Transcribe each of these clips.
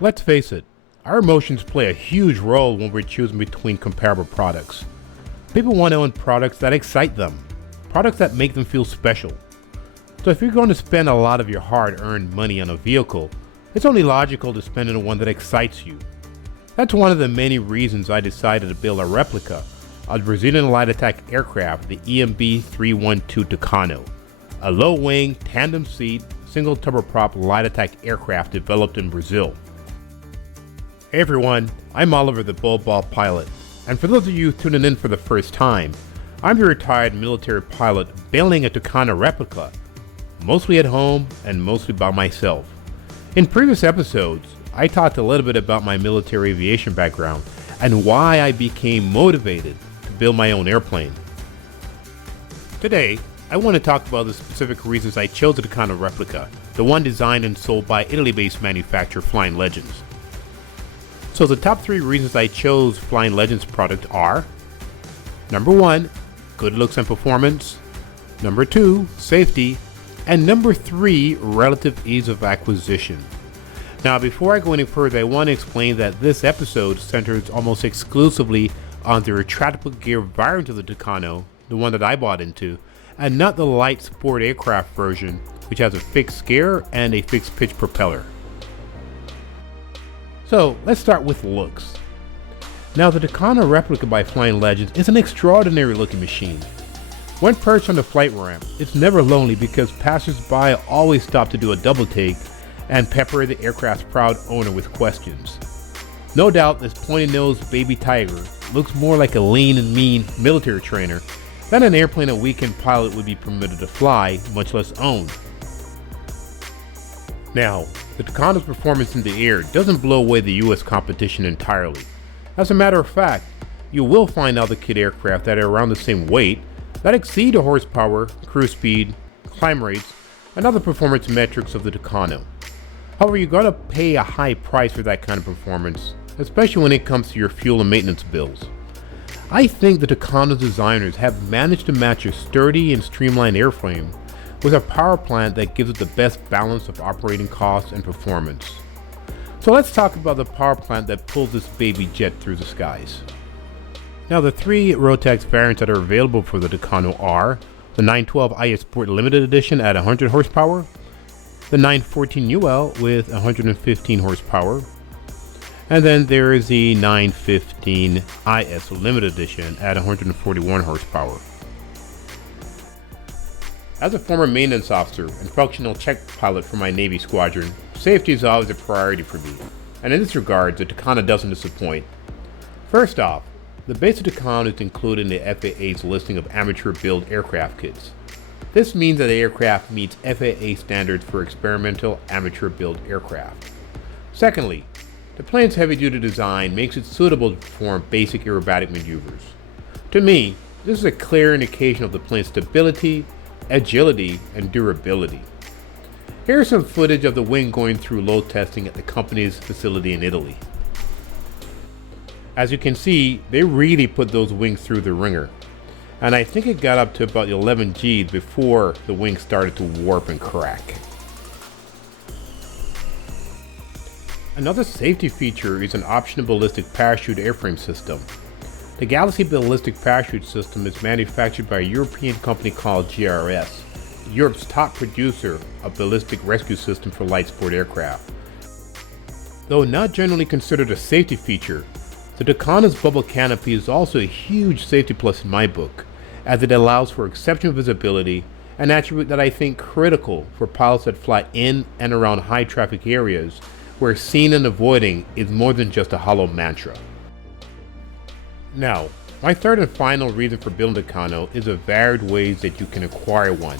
Let's face it, our emotions play a huge role when we're choosing between comparable products. People want to own products that excite them, products that make them feel special. So if you're going to spend a lot of your hard-earned money on a vehicle, it's only logical to spend on one that excites you. That's one of the many reasons I decided to build a replica of the Brazilian light attack aircraft, the EMB 312 Tucano, a low-wing, tandem-seat, single turboprop light attack aircraft developed in Brazil. Hey everyone, I'm Oliver the Bullball Pilot, and for those of you tuning in for the first time, I'm the retired military pilot building a Tucano replica, mostly at home and mostly by myself. In previous episodes, I talked a little bit about my military aviation background and why I became motivated to build my own airplane. Today, I want to talk about the specific reasons I chose the Tucano replica, the one designed and sold by Italy-based manufacturer Flying Legends. So the top 3 reasons I chose Flying Legends product are: number 1, good looks and performance, number 2, safety, and number 3, relative ease of acquisition. Now before I go any further, I want to explain that this episode centers almost exclusively on the retractable gear variant of the Tucano, the one that I bought into, and not the light sport aircraft version, which has a fixed gear and a fixed pitch propeller. So let's start with looks. Now the Tucano replica by Flying Legends is an extraordinary looking machine. When perched on the flight ramp, it's never lonely because passers-by always stop to do a double take and pepper the aircraft's proud owner with questions. No doubt this pointy-nosed baby tiger looks more like a lean and mean military trainer than an airplane a weekend pilot would be permitted to fly, much less own. Now, the Tucano's performance in the air doesn't blow away the US competition entirely. As a matter of fact, you will find other kit aircraft that are around the same weight that exceed the horsepower, cruise speed, climb rates, and other performance metrics of the Tucano. However, you're going to pay a high price for that kind of performance, especially when it comes to your fuel and maintenance bills. I think the Tucano's designers have managed to match a sturdy and streamlined airframe with a power plant that gives it the best balance of operating costs and performance. So let's talk about the power plant that pulls this baby jet through the skies. Now the 3 Rotax variants that are available for the Tucano are the 912 IS Sport Limited Edition at 100 horsepower, the 914 UL with 115 horsepower, and then there is the 915 IS Limited Edition at 141 horsepower. As a former maintenance officer and functional check pilot for my Navy squadron, safety is always a priority for me, and in this regard, the Tucano doesn't disappoint. First off, the base of Tucano is included in the FAA's listing of amateur-built aircraft kits. This means that the aircraft meets FAA standards for experimental amateur-built aircraft. Secondly, the plane's heavy-duty design makes it suitable to perform basic aerobatic maneuvers. To me, this is a clear indication of the plane's stability, agility, and durability. Here's some footage of the wing going through load testing at the company's facility in Italy. As you can see, they really put those wings through the ringer, and I think it got up to about 11 Gs before the wings started to warp and crack. Another safety feature is an optional ballistic parachute airframe system. The Galaxy Ballistic Parachute System is manufactured by a European company called GRS, Europe's top producer of ballistic rescue system for light sport aircraft. Though not generally considered a safety feature, the Tucano's bubble canopy is also a huge safety plus in my book, as it allows for exceptional visibility, an attribute that I think critical for pilots that fly in and around high traffic areas where seeing and avoiding is more than just a hollow mantra. Now, my third and final reason for building a Tucano is the varied ways that you can acquire one.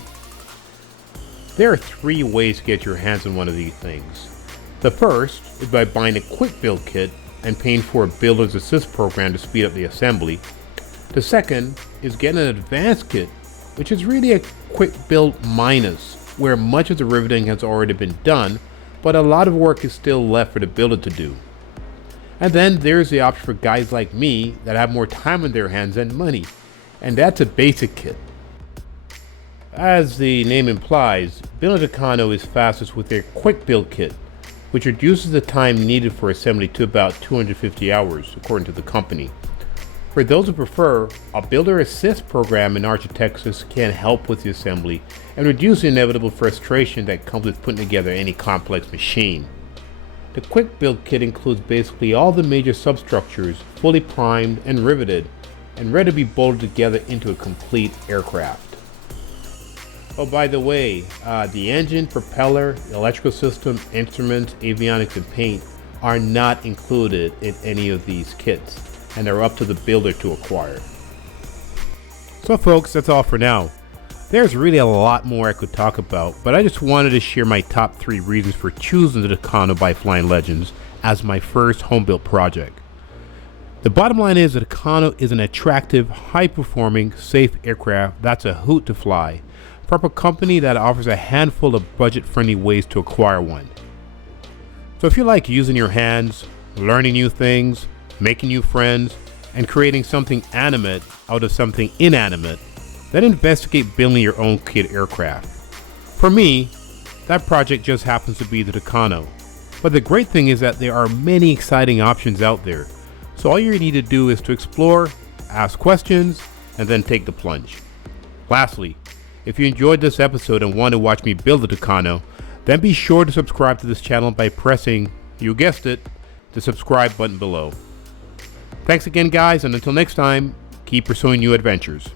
There are 3 ways to get your hands on one of these things. The first is by buying a quick build kit and paying for a builder's assist program to speed up the assembly. The second is getting an advanced kit, which is really a quick build minus, where much of the riveting has already been done, but a lot of work is still left for the builder to do. And then there's the option for guys like me that have more time on their hands and money, and that's a basic kit. As the name implies, building a Tucano is fastest with their quick build kit, which reduces the time needed for assembly to about 250 hours, according to the company. For those who prefer, a builder assist program in Architectus can help with the assembly and reduce the inevitable frustration that comes with putting together any complex machine. The quick build kit includes basically all the major substructures fully primed and riveted and ready to be bolted together into a complete aircraft. Oh, by the way, the engine, propeller, electrical system, instruments, avionics, and paint are not included in any of these kits, and are up to the builder to acquire. So folks, that's all for now. There's really a lot more I could talk about, but I just wanted to share my top 3 reasons for choosing the Tucano by Flying Legends as my first home built project. The bottom line is that Tucano is an attractive, high-performing, safe aircraft that's a hoot to fly, from a company that offers a handful of budget-friendly ways to acquire one. So if you like using your hands, learning new things, making new friends, and creating something animate out of something inanimate, then investigate building your own kit aircraft. For me, that project just happens to be the Tucano. But the great thing is that there are many exciting options out there. So all you need to do is to explore, ask questions, and then take the plunge. Lastly, if you enjoyed this episode and want to watch me build the Tucano, then be sure to subscribe to this channel by pressing, you guessed it, the subscribe button below. Thanks again guys, and until next time, keep pursuing new adventures.